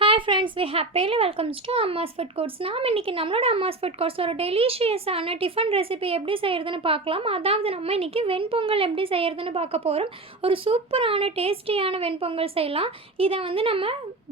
Hi friends, happily welcomes to Amma's food courts. நாம் இன்றைக்கி நம்மளோட அம்மாஸ் ஃபுட் கோர்ட்ஸில் ஒரு டெலிஷியஸான டிஃபன் ரெசிபி எப்படி செய்கிறதுன்னு பார்க்கலாம். அதாவது நம்ம இன்றைக்கி வெண்பொங்கல் எப்படி செய்கிறதுன்னு பார்க்க போகிறோம். ஒரு சூப்பரான டேஸ்டியான வெண்பொங்கல் செய்யலாம். இதை நம்ம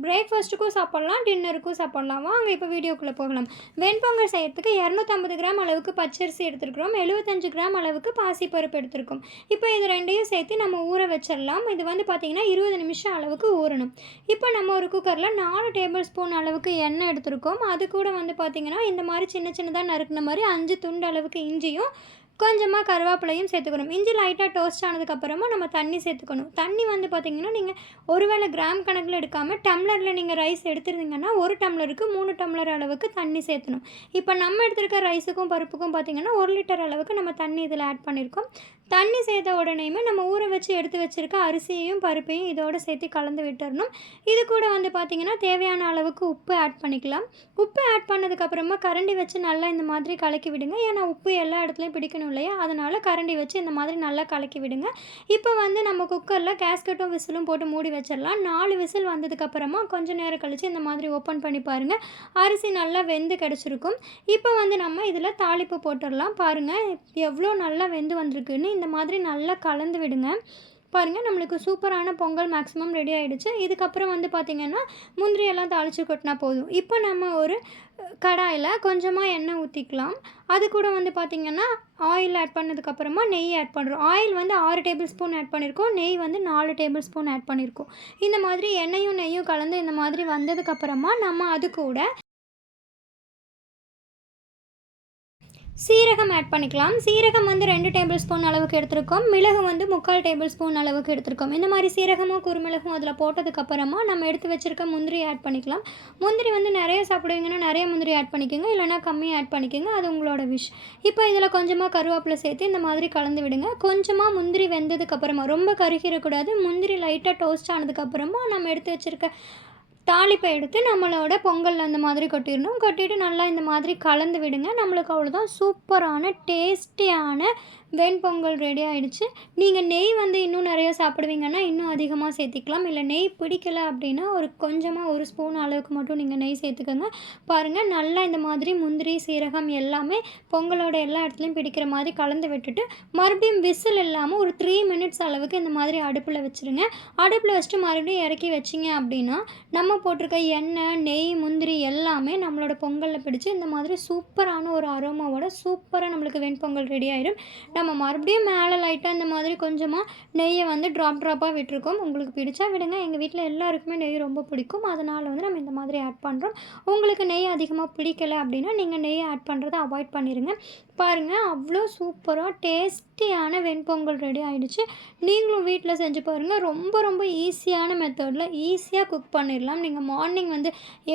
பிரேக்ஃபாஸ்ட்டுக்கும் சாப்பிட்லாம், டின்னருக்கும் சாப்பிட்லாம். வாங்க இப்போ வீடியோக்குள்ளே போகலாம். வெண்பொங்கல் செய்கிறதுக்கு 250 கிராம் அளவுக்கு பச்சரிசி எடுத்துருக்கிறோம், 75 கிராம் அளவுக்கு பாசிப்பருப்பு எடுத்துருக்கோம். இப்போ இது ரெண்டையும் சேர்த்து நம்ம ஊற வச்சிடலாம். இது பார்த்திங்கன்னா 20 நிமிஷம் அளவுக்கு ஊறணும். இப்போ நம்ம ஒரு குக்கரில் 4 டேபிள் ஸ்பூன் அளவுக்கு எண்ணெய் எடுத்துருக்கோம். அது கூட பார்த்திங்கன்னா இந்த மாதிரி சின்ன சின்னதாக நறுக்குன மாதிரி 5 துண்டு அளவுக்கு இஞ்சியும் கொஞ்சமாக கருவேப்பிலையும் சேர்த்துக்கணும். இஞ்சி லைட்டாக டோஸ்ட் ஆனதுக்கப்புறமா நம்ம தண்ணி சேர்த்துக்கணும். தண்ணி பார்த்திங்கன்னா நீங்கள் ஒருவேளை கிராம் கணக்கில் எடுக்காமல் டம்ளரில் நீங்கள் ரைஸ் எடுத்துருந்தீங்கன்னா 1 டம்ளருக்கு 3 டம்ளர் அளவுக்கு தண்ணி சேர்த்தணும். இப்போ நம்ம எடுத்துருக்க ரைஸுக்கும் பருப்புக்கும் பார்த்திங்கன்னா 1 லிட்டர் அளவுக்கு நம்ம தண்ணி இதில் ஆட் பண்ணியிருக்கோம். தண்ணி சேர்த்த உடனேயுமே நம்ம ஊற வச்சு எடுத்து வச்சுருக்க அரிசியையும் பருப்பையும் இதோடு சேர்த்து கலந்து விட்டுறணும். இது கூட பார்த்திங்கன்னா தேவையான அளவுக்கு உப்பு ஆட் பண்ணிக்கலாம். உப்பு ஆட் பண்ணதுக்கப்புறமா கரண்டி வச்சு நல்லா இந்த மாதிரி கலக்கி விடுங்க. ஏன்னா உப்பு எல்லா இடத்துலையும் பிடிக்கணும் இல்லையா, அதனால் கரண்டி வச்சு இந்த மாதிரி நல்லா கலக்கி விடுங்க. இப்போ நம்ம குக்கரில் கேஸ்கட்டும் விசிலும் போட்டு மூடி வச்சிடலாம். 4 விசில் வந்ததுக்கப்புறமா கொஞ்சம் நேரம் கழித்து இந்த மாதிரி ஓப்பன் பண்ணி பாருங்கள். அரிசி நல்லா வெந்து கிடச்சிருக்கும். இப்போ நம்ம இதில் தாளிப்பு போட்டுடலாம். பாருங்கள் எவ்வளோ நல்லா வெந்து வந்திருக்குன்னு. இந்த மாதிரி நல்லா கலந்து விடுங்க. பாருங்கள் நம்மளுக்கு சூப்பரான பொங்கல் மேக்ஸிமம் ரெடி ஆகிடுச்சு. இதுக்கப்புறம் பார்த்திங்கன்னா முந்திரியெல்லாம் தாளித்து கொட்டினா போதும். இப்போ நம்ம ஒரு கடாயில் கொஞ்சமாக எண்ணெய் ஊற்றிக்கலாம். அது கூட பார்த்திங்கன்னா ஆயில் ஆட் பண்ணதுக்கப்புறமா நெய் ஆட் பண்ணுறோம். ஆயில் 6 டேபிள் ஸ்பூன் ஆட் பண்ணியிருக்கோம், நெய் 4 டேபிள் ஸ்பூன் ஆட் பண்ணியிருக்கோம். இந்த மாதிரி எண்ணெயும் நெய்யும் கலந்து இந்த மாதிரி வந்ததுக்கப்புறமா நம்ம அது கூட சீரகம் ஆட் பண்ணிக்கலாம். சீரகம் 2 டேபிள் ஸ்பூன் அளவுக்கு எடுத்துருக்கோம். மிளகு 3/4 டேபிள் ஸ்பூன் அளவுக்கு எடுத்துருக்கோம். இந்த மாதிரி சீரகமும் குறுமிளகும் அதில் போட்டதுக்கப்புறமா நம்ம எடுத்து வச்சுருக்க முந்திரி ஆட் பண்ணிக்கலாம். முந்திரி நிறைய சாப்பிடுவீங்கன்னா நிறைய முந்திரி ஆட் பண்ணிக்கோங்க, இல்லைனா கம்மியாக ஆட் பண்ணிக்கோங்க, அது உங்களோட விஷ். இப்போ இதில் கொஞ்சமாக கருவேப்பிலை சேர்த்து இந்த மாதிரி கலந்து விடுங்க. கொஞ்சமாக முந்திரி வெந்ததுக்கப்புறமா, ரொம்ப கருகிடக்கூடாது, முந்திரி லைட்டாக டோஸ்ட் ஆனதுக்கப்புறமா நம்ம எடுத்து வச்சுருக்க தாளிப்பை எடுத்து நம்மளோட பொங்கல் அந்த மாதிரி கொட்டிடணும். கொட்டிட்டு நல்லா இந்த மாதிரி கலந்து விடுங்க. நம்மளுக்கு அவ்வளோதான், சூப்பரான டேஸ்டியான வெண்பொங்கல் ரெடி ஆகிடுச்சு. நீங்கள் நெய் இன்னும் நிறைய சாப்பிடுவீங்கன்னா இன்னும் அதிகமாக சேர்த்திக்கலாம். இல்லை நெய் பிடிக்கலை அப்படின்னா கொஞ்சமாக 1 ஸ்பூன் அளவுக்கு மட்டும் நீங்கள் நெய் சேர்த்துக்கோங்க. பாருங்கள் நல்லா இந்த மாதிரி முந்திரி சீரகம் எல்லாமே பொங்கலோட எல்லா இடத்துலையும் பிடிக்கிற மாதிரி கலந்து விட்டுட்டு மறுபடியும் விசில் இல்லாமல் ஒரு 3 மினிட்ஸ் அளவுக்கு இந்த மாதிரி அடுப்பில் வச்சுருங்க. அடுப்பில் வச்சுட்டு மறுபடியும் இறக்கி வச்சிங்க அப்படின்னா நம்ம போட்டிருக்க எண்ணெய் நெய் முந்திரி எல்லாமே நம்மளோட பொங்கலில் பிடிச்சி இந்த மாதிரி சூப்பரான ஒரு அரோமாவோட சூப்பராக நம்மளுக்கு வெண்பொங்கல் ரெடி ஆயிடும். நம்ம மறுபடியும் மேலே லைட்டாக இந்த மாதிரி கொஞ்சமாக நெய்யை ட்ராப்பாக விட்டுருக்கோம். உங்களுக்கு பிடிச்சா விடுங்க. எங்கள் வீட்டில் எல்லாருக்குமே நெய் ரொம்ப பிடிக்கும், அதனால் நம்ம இந்த மாதிரி ஆட் பண்ணுறோம். உங்களுக்கு நெய் அதிகமாக பிடிக்கலை அப்படின்னா நீங்கள் நெய் ஆட் பண்ணுறதை அவாய்ட் பண்ணிடுங்க. பாருங்கள் அவ்வளோ சூப்பராக டேஸ்டியான வெண்பொங்கல் ரெடி ஆகிடுச்சு. நீங்களும் வீட்டில் செஞ்சு பாருங்கள். ரொம்ப ரொம்ப ஈஸியான மெத்தடில் ஈஸியாக குக் பண்ணிடலாம். நீங்கள் மார்னிங்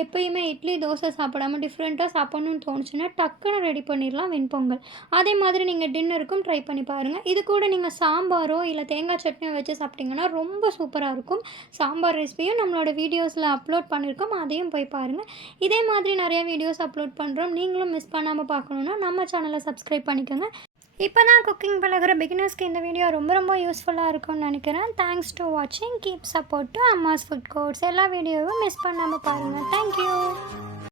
எப்போயுமே இட்லி தோசை சாப்பிடாமல் டிஃப்ரெண்ட்டாக சாப்பிட்ணுன்னு தோணுச்சுன்னா டக்குன்னு ரெடி பண்ணிடலாம் வெண்பொங்கல். அதே மாதிரி நீங்கள் டின்னருக்கும் ட்ரை பண்ணி பாருங்கள். இது கூட நீங்கள் சாம்பாரோ இல்லை தேங்காய் சட்னியோ வச்சு சாப்பிட்டிங்கன்னா ரொம்ப சூப்பராக இருக்கும். சாம்பார் ரெசிபியும் நம்மளோட வீடியோஸில் அப்லோட் பண்ணியிருக்கோம், அதையும் போய் பாருங்கள். இதே மாதிரி நிறைய வீடியோஸ் அப்லோட் பண்ணுறோம். நீங்களும் மிஸ் பண்ணாமல் பார்க்கணுன்னா நம்ம சேனலை சப்ஸ்கிரைப் பண்ணிக்கோங்க. இப்போ தான் குக்கிங் பழகிற பிகினர்ஸ்க்கு இந்த வீடியோ ரொம்ப ரொம்ப யூஸ்ஃபுல்லாக இருக்கும்னு நினைக்கிறேன். தேங்க்ஸ் டு வாட்சிங். Keep support to Amma's food courts. எல்லா வீடியோவும் மிஸ் பண்ணாமல் பாருங்கள். தேங்க்யூ.